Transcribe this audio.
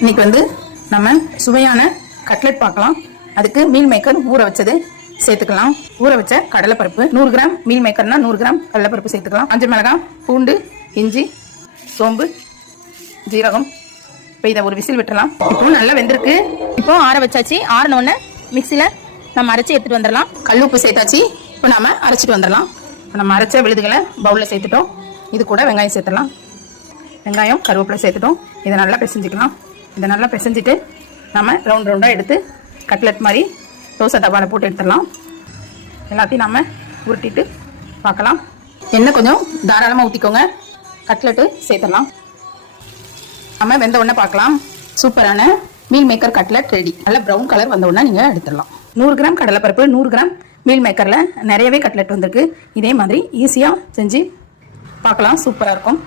இன்னைக்கு வந்து நம்ம சுவையான கட்லெட் பார்க்கலாம். அதுக்கு மீல் மேக்கர் ஊற வச்சது சேர்த்துக்கலாம். ஊற வச்ச கடலைப்பருப்பு 100 கிராம், மீல் மேக்கர்னா 100 கிராம் கடலைப்பருப்பு சேர்த்துக்கலாம். 5 மிளகாய், பூண்டு, இஞ்சி, சோம்பு, ஜீரகம். இப்போ இதை ஒரு விசில் விட்டுறலாம். இப்போ நல்லா வெந்திருக்கு. இப்போ ஆற வச்சாச்சு. ஆறினோடனே மிக்சியில் நம்ம அரைச்சி எடுத்துகிட்டு வந்துடலாம். கல் உப்பு சேர்த்தாச்சு. இப்போ நம்ம அரைச்சிட்டு வந்துடலாம். இப்போ நம்ம அரைச்ச விழுதுகளை பவுலில் சேர்த்துட்டோம். இது கூட வெங்காயம் சேர்த்துடலாம். வெங்காயம் கருவேப்பிலை சேர்த்துட்டோம். இதை நல்லா பிசைஞ்சிக்கலாம். இதை நல்லா பிசைஞ்சிட்டு நம்ம ரவுண்ட் ரவுண்டாக எடுத்து கட்லெட் மாதிரி தோசை தவாவில் போட்டு எடுத்துடலாம். எல்லாத்தையும் நம்ம உருட்டிட்டு பார்க்கலாம். எண்ணெய் கொஞ்சம் தாராளமாக ஊற்றிக்கோங்க. கட்லெட்டு சேர்த்துடலாம். நம்ம வெந்த உடனே பார்க்கலாம். சூப்பரான மீல் மேக்கர் கட்லெட் ரெடி. நல்லா ப்ரௌன் கலர் வந்த உடனே நீங்கள் எடுத்துடலாம். 100 கிராம் கடலைப்பருப்பு, 100 கிராம் மீல் மேக்கரில் நிறையவே கட்லெட் வந்திருக்கு. இதே மாதிரி ஈஸியாக செஞ்சு பார்க்கலாம். சூப்பராக இருக்கும்.